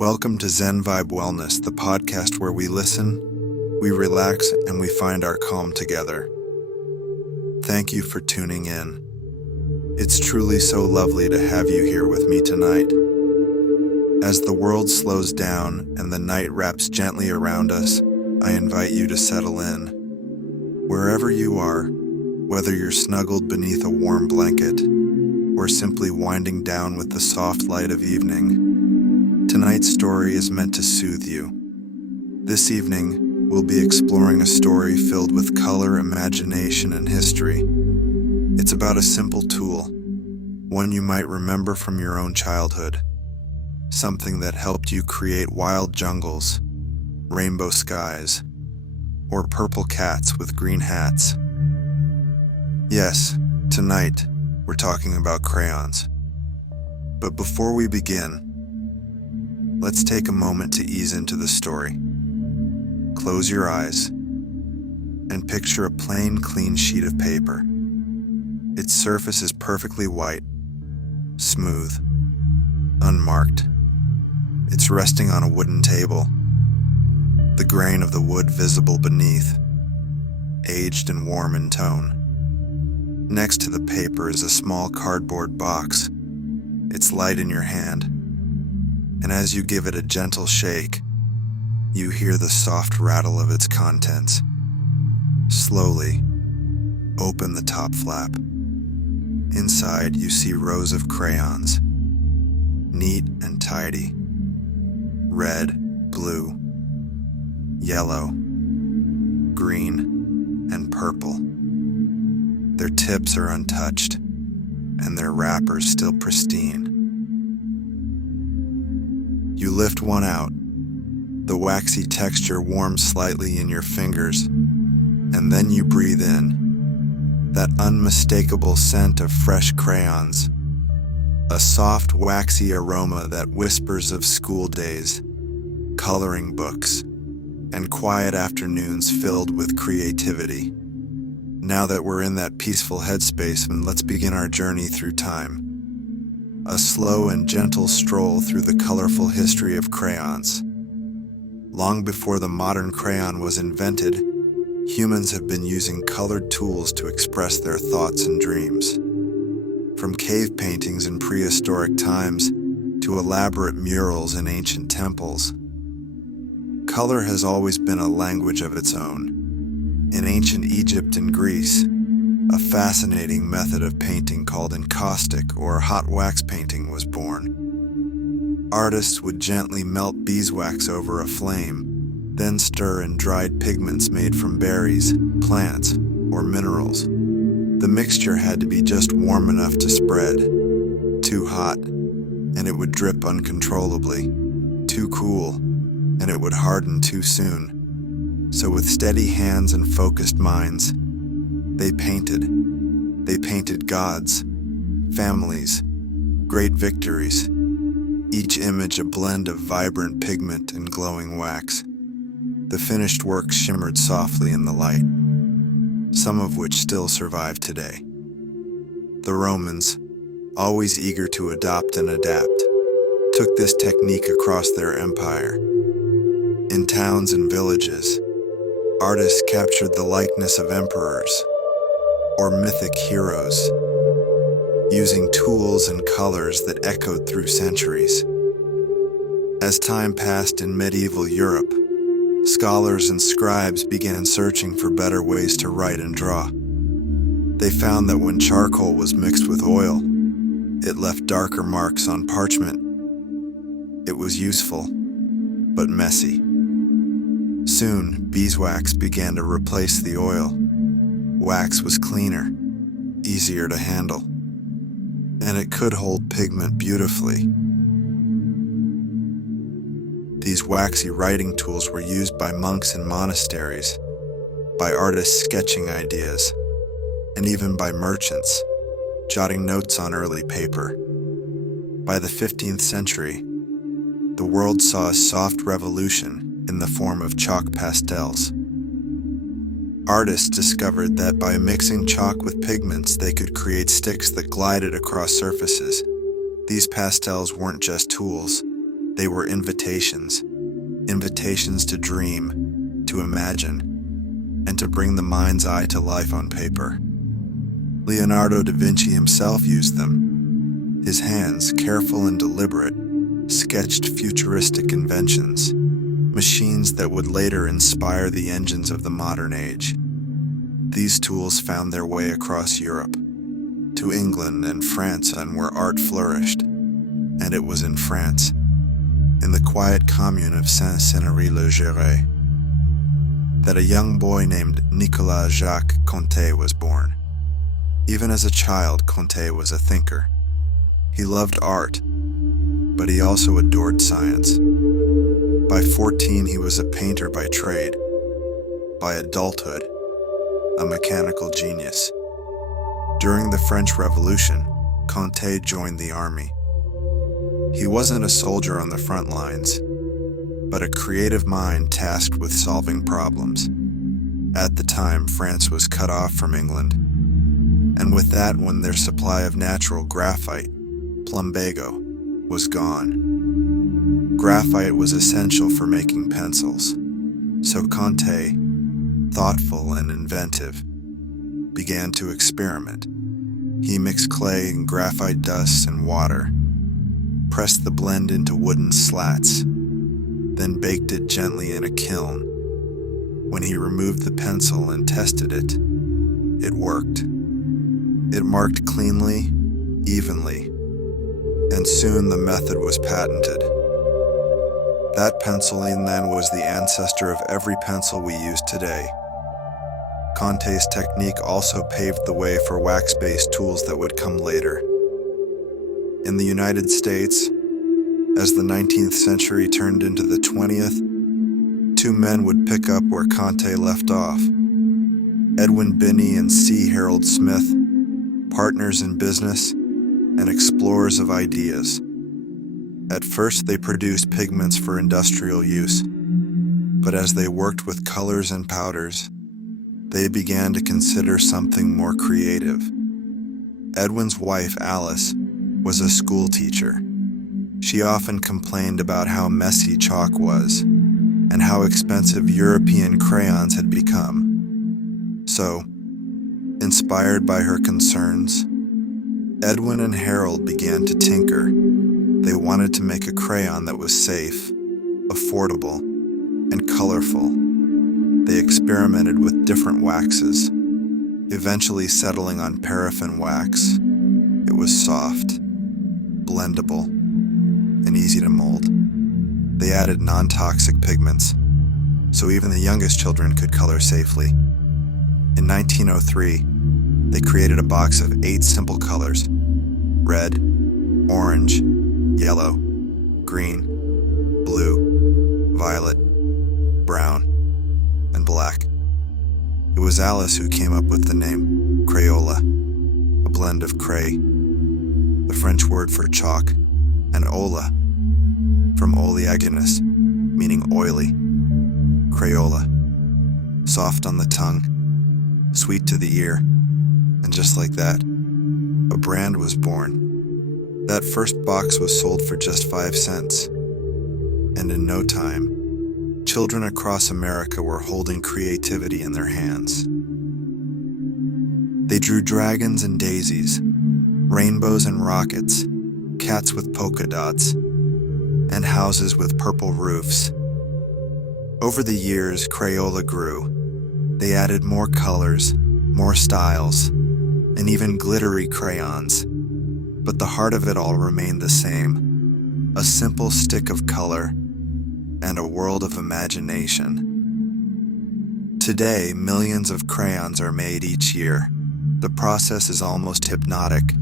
Welcome to Zen Vibe Wellness, the podcast where we listen, we relax, and we find our calm together. Thank you for tuning in. It's truly so lovely to have you here with me tonight. As the world slows down and the night wraps gently around us, I invite you to settle in. Wherever you are, whether you're snuggled beneath a warm blanket or simply winding down with the soft light of evening, tonight's story is meant to soothe you. This evening, we'll be exploring a story filled with color, imagination, and history. It's about a simple tool, one you might remember from your own childhood, something that helped you create wild jungles, rainbow skies, or purple cats with green hats. Yes, tonight, we're talking about crayons. But before we begin, let's take a moment to ease into the story. Close your eyes and picture a plain, clean sheet of paper. Its surface is perfectly white, smooth, unmarked. It's resting on a wooden table, the grain of the wood visible beneath, aged and warm in tone. Next to the paper is a small cardboard box. It's light in your hand, and as you give it a gentle shake, you hear the soft rattle of its contents. Slowly, open the top flap. Inside, you see rows of crayons, neat and tidy. Red, blue, yellow, green, and purple. Their tips are untouched, and their wrappers still pristine. You lift one out. The waxy texture warms slightly in your fingers, and then you breathe in that unmistakable scent of fresh crayons, a soft, waxy aroma that whispers of school days, coloring books, and quiet afternoons filled with creativity. Now that we're in that peaceful headspace, let's begin our journey through time. A slow and gentle stroll through the colorful history of crayons. Long before the modern crayon was invented, humans have been using colored tools to express their thoughts and dreams. From cave paintings in prehistoric times to elaborate murals in ancient temples, color has always been a language of its own. In ancient Egypt and Greece, a fascinating method of painting called encaustic or hot wax painting was born. Artists would gently melt beeswax over a flame, then stir in dried pigments made from berries, plants, or minerals. The mixture had to be just warm enough to spread. Too hot, and it would drip uncontrollably. Too cool, and it would harden too soon. So with steady hands and focused minds, they painted. They painted gods, families, great victories, each image a blend of vibrant pigment and glowing wax. The finished work shimmered softly in the light, some of which still survive today. The Romans, always eager to adopt and adapt, took this technique across their empire. In towns and villages, artists captured the likeness of emperors or mythic heroes, using tools and colors that echoed through centuries. As time passed in medieval Europe, scholars and scribes began searching for better ways to write and draw. They found that when charcoal was mixed with oil, it left darker marks on parchment. It was useful, but messy. Soon, beeswax began to replace the oil. Wax was cleaner, easier to handle, and it could hold pigment beautifully. These waxy writing tools were used by monks in monasteries, by artists sketching ideas, and even by merchants, jotting notes on early paper. By the 15th century, the world saw a soft revolution in the form of chalk pastels. Artists discovered that by mixing chalk with pigments, they could create sticks that glided across surfaces. These pastels weren't just tools, They were invitations to dream, to imagine, and to bring the mind's eye to life on paper. Leonardo da Vinci himself used them. His hands, careful and deliberate, sketched futuristic inventions, machines that would later inspire the engines of the modern age. These tools found their way across Europe, to England and France, and where art flourished. And it was in France, in the quiet commune of Saint-Cénary-le-Géret, that a young boy named Nicolas Jacques Conté was born. Even as a child, Conté was a thinker. He loved art, but he also adored science. By 14, he was a painter by trade. By adulthood, a mechanical genius. During the French Revolution, Conté joined the army. He wasn't a soldier on the front lines, but a creative mind tasked with solving problems. At the time, France was cut off from England, and with that went their supply of natural graphite, plumbago, was gone. Graphite was essential for making pencils, so Conté, thoughtful and inventive, began to experiment. He mixed clay and graphite dust and water, pressed the blend into wooden slats, then baked it gently in a kiln. When he removed the pencil and tested it, it worked. It marked cleanly, evenly, and soon the method was patented. That penciling then was the ancestor of every pencil we use today. Conté's technique also paved the way for wax-based tools that would come later. In the United States, as the 19th century turned into the 20th, two men would pick up where Conté left off. Edwin Binney and C. Harold Smith, partners in business and explorers of ideas. At first, they produced pigments for industrial use, but as they worked with colors and powders, they began to consider something more creative. Edwin's wife, Alice, was a school teacher. She often complained about how messy chalk was and how expensive European crayons had become. So, inspired by her concerns, Edwin and Harold began to tinker. They wanted to make a crayon that was safe, affordable, and colorful. They experimented with different waxes, eventually settling on paraffin wax. It was soft, blendable, and easy to mold. They added non-toxic pigments, so even the youngest children could color safely. In 1903, they created a box of 8 simple colors: red, orange, yellow, green, blue, violet, brown, and black. It was Alice who came up with the name Crayola, a blend of cray, the French word for chalk, and ola, from oleaginous, meaning oily. Crayola, soft on the tongue, sweet to the ear, and just like that, a brand was born. That first box was sold for just 5 cents, and in no time, children across America were holding creativity in their hands. They drew dragons and daisies, rainbows and rockets, cats with polka dots, and houses with purple roofs. Over the years, Crayola grew. They added more colors, more styles, and even glittery crayons. But the heart of it all remained the same: a simple stick of color and a world of imagination. Today, millions of crayons are made each year. The process is almost hypnotic.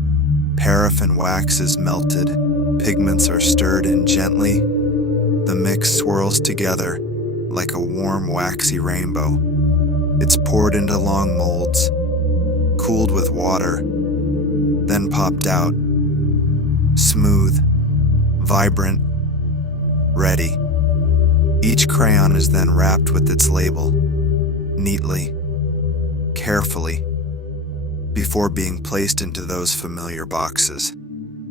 Paraffin wax is melted, pigments are stirred in gently. The mix swirls together like a warm, waxy rainbow. It's poured into long molds, cooled with water, then popped out. Smooth, vibrant, ready. Each crayon is then wrapped with its label, neatly, carefully, before being placed into those familiar boxes,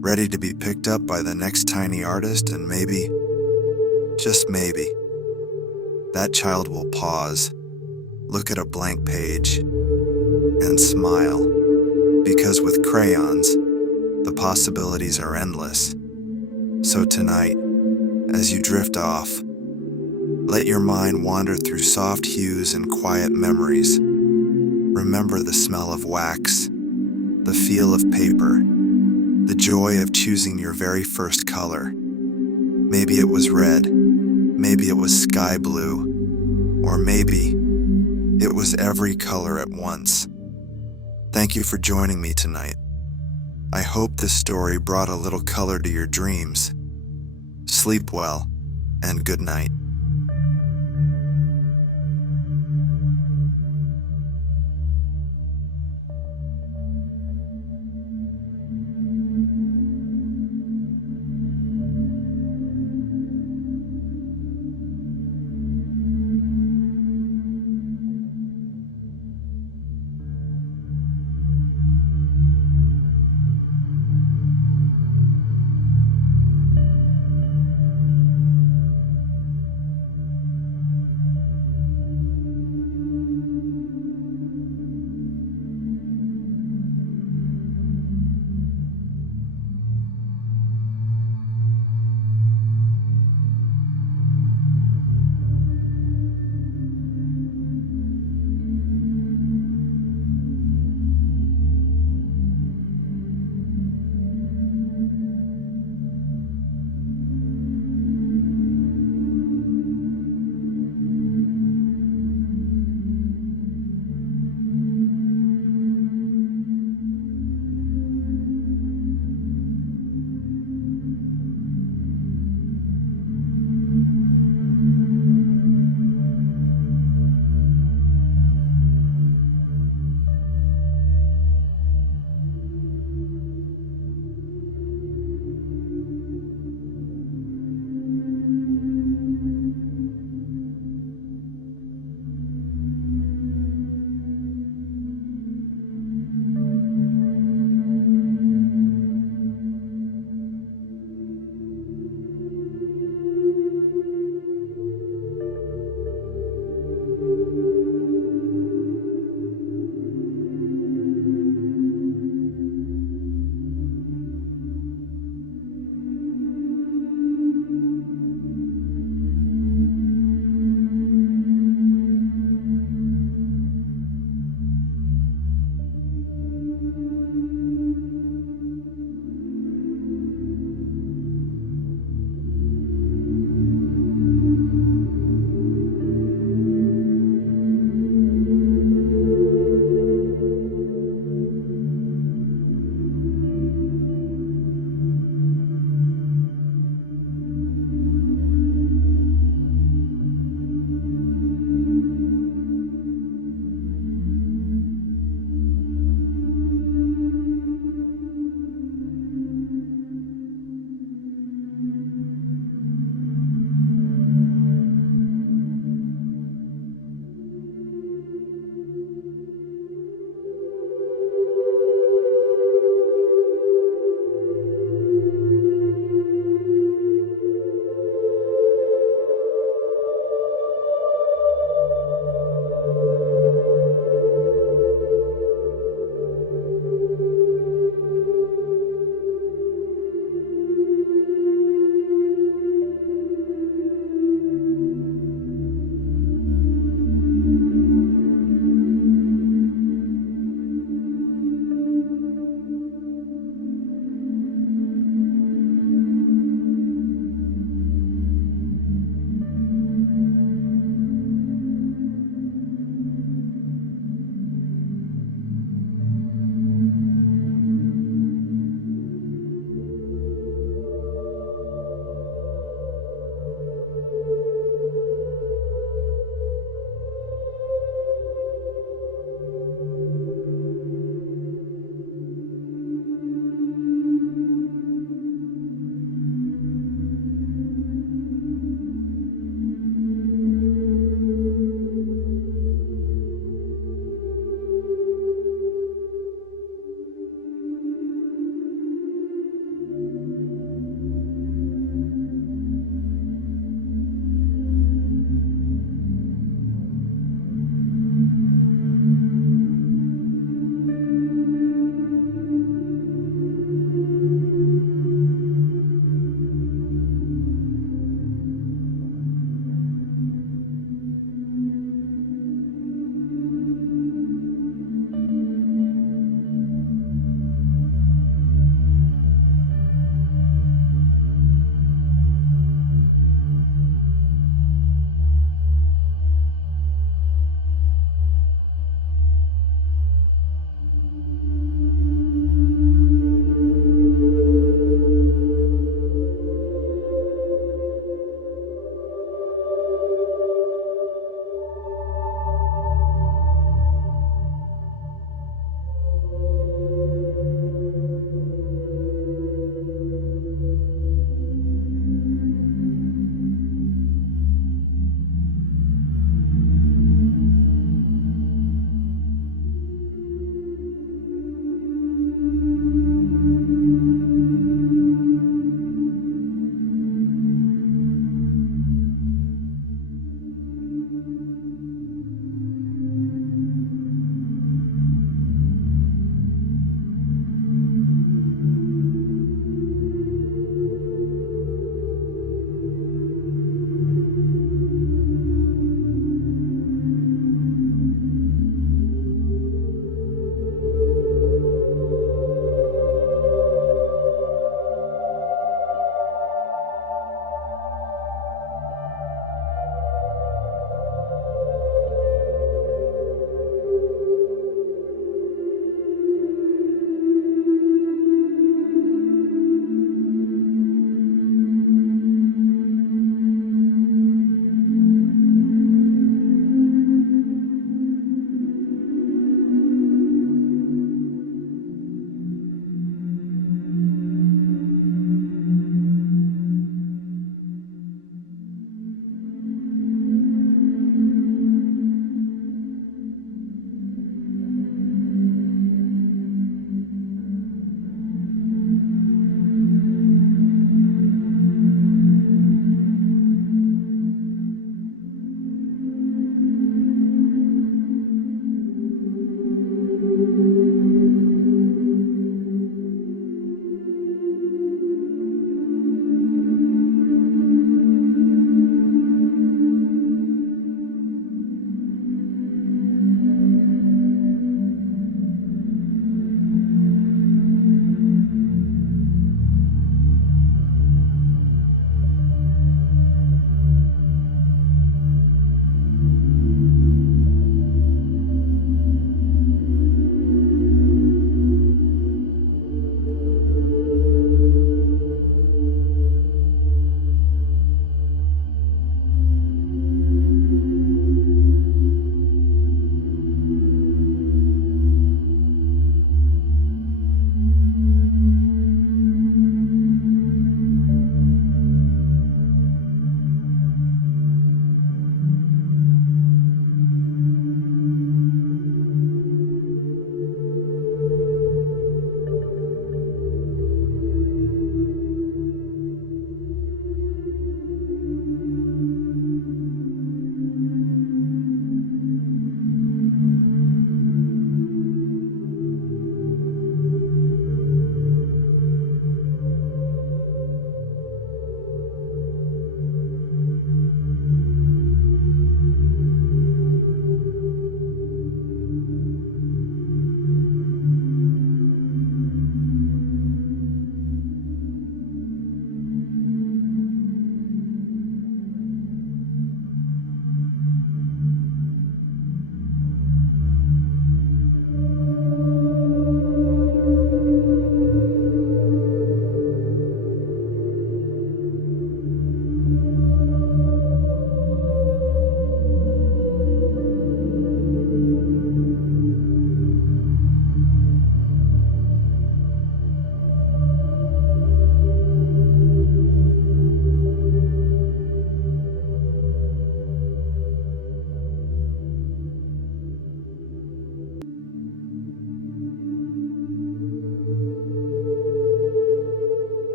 ready to be picked up by the next tiny artist and maybe just maybe, that child will pause, look at a blank page, and smile. Because with crayons, the possibilities are endless. So tonight, as you drift off, let your mind wander through soft hues and quiet memories. Remember the smell of wax, the feel of paper, the joy of choosing your very first color. Maybe it was red, maybe it was sky blue, or maybe it was every color at once. Thank you for joining me tonight. I hope this story brought a little color to your dreams. Sleep well, and good night.